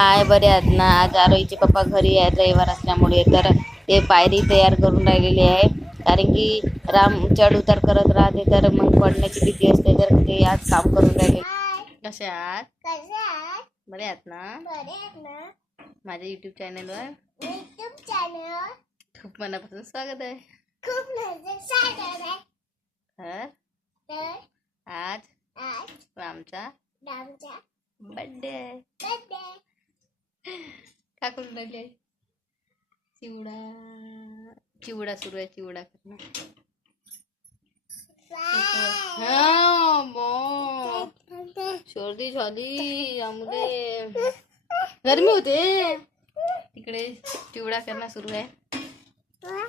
काय बरे आहेत ना. आज आरोईचे पप्पा घरी आहेत रविवार असल्यामुळे. तर ते पायरी तयार करून राहिलेली आहे. कारण की राम चढ उतार करत राहते तर मग पडण्याची भीती असते. तर ते आज काम करून राहिले. कसे आहात? बरे आहात ना? माझ्या युट्यूब चॅनलवर खूप मनापासून स्वागत आहे. खूप आज आमचा बर्थडे आहे का करून राहिले चिवडा चिवडा सुरू आहे चिवडा करणं हा, मो. सर्दी झाली यामुळे. गरमी होते. तिकडे चिवडा करणं सुरू आहे.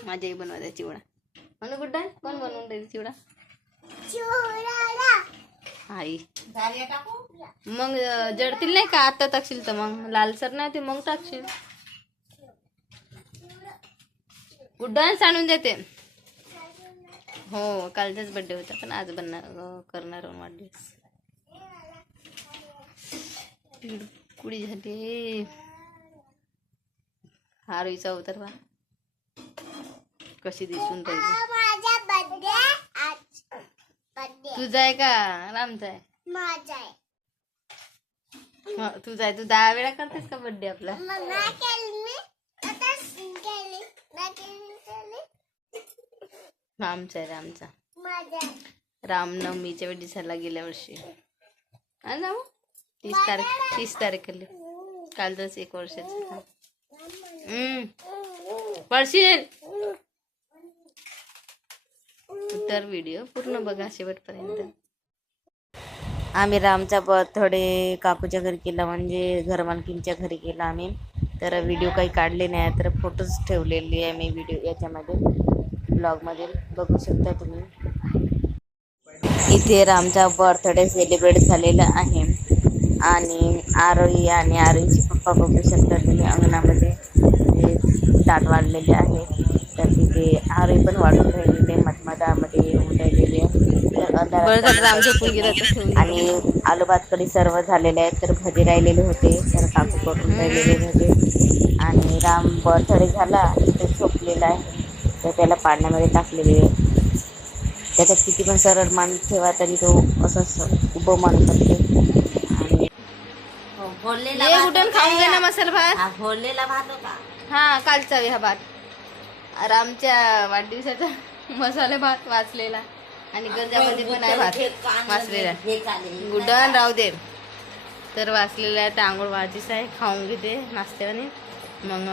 माझ्याही बनवायचा चिवडा. म्हणून कुठं कोण बनवून राहील चिवडा? चिवडा आई. मग अं, जळतील नाही का? आता टाकशील तर मग. लालसर नाही ते मग टाकशील. गुड्डान आणून देते. हो कालचाच बर्थडे होता पण आज बनणार करणार वाढदिवस. कुडी झाली. हारोईचा उतर बा कशी दिसून राहिली माझा बर्थडे आज बर्थडे तुझा आहे का? रामचा आहे. माझा आहे. ह, तुझा आहे. तू दहा वेळा करतेस का बर्थडे आपला? मग नाही केली मी. आता केली. नाही केली केली. रामचा आहे रामचा. माझा आहे. रामनवमीच्या वेळी झाला गेल्या वर्षी. हा ना मग? तीस तारीख तीस तारखेला. कालच एक वर्षाचा. हम्म. तर व्हिडिओ पूर्ण बघा शेवटपर्यंत. आम्ही रामचा बर्थडे काकूच्या घरी केला म्हणजे घरमालकींच्या घरी केला आम्ही. तर व्हिडिओ काही काढले नाही तर फोटोज ठेवलेले आहे मी व्हिडिओ याच्यामध्ये ब्लॉगमध्ये बघू शकता तुम्ही. इथे रामचा बर्थडे सेलिब्रेट झालेला आहे. आणि आरोही आणि आरोहीचे पप्पा बघू शकता तुम्ही अंगणामध्ये. ताट वाढलेले आहे तर तिथे आरोही पण वाढून राहिलेले मतमदामध्ये येऊन राहिलेले तर अंधारात आणि आलू भात कढी सर्व झालेले आहेत तर भजे राहिलेले होते. तर काकू करून राहिलेले भजे. आणि राम बर्थडे झाला तो झोपलेला आहे. तर त्याला पाण्यामध्ये टाकलेले आहे. त्याच्यात किती पण सरळ मान ठेवा तरी तो असंच उभं मान करते. आणि कुठून खाऊन घे ना मसाला भात. हा, फोडलेला भात होता. हा कालचा हा भात. रामच्या वाढदिवसाचा मसाले भात वाचलेला. आणि गंजामध्ये पण आहे भात वाचलेला गुडन राहू दे. तर वाचलेला आहे तर आंघोळ वाचीच आहे खाऊन घेते नाश्त्याने मग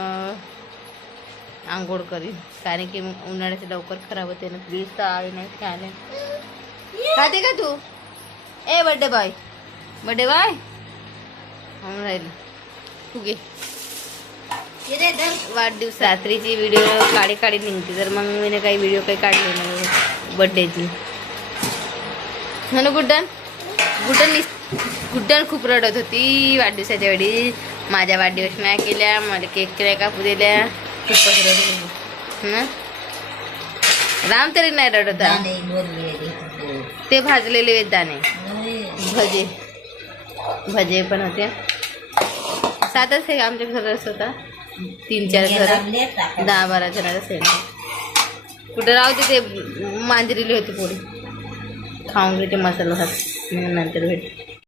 आंघोळ करीन. कारण की मग उन्हाळ्याचे लवकर खराब होते ना. प्लीज तर आळी नाही खायला. खाते का तू? ए बड्डे बॉय बड्डे बॉय म्हणून राहील. फुगे वाढदिवस. रात्रीची व्हिडिओ काळी काळी निघते. तर मग मी काही व्हिडिओ काही काढले नाही बर्थडेची म्हणून गुड्डन? गुड्डन गुड्डन खूप रडत होती. वाढदिवसाच्या वेळी माझ्या वाढदिवस नाही केल्या मला केक केल्या कापू दिल्या. खूपच रडत होती? राम तरी नाही रडत ते भाजलेले आहेत दाणे. भजे. भजे पण होते. सातच हे आमच्या घरच होता तीन चार घर. दहा बारा जणांचा सेट. कुठं राहते ते मांजरीले होते पोळी खाऊन घेते मसाला भात मग नंतर भेट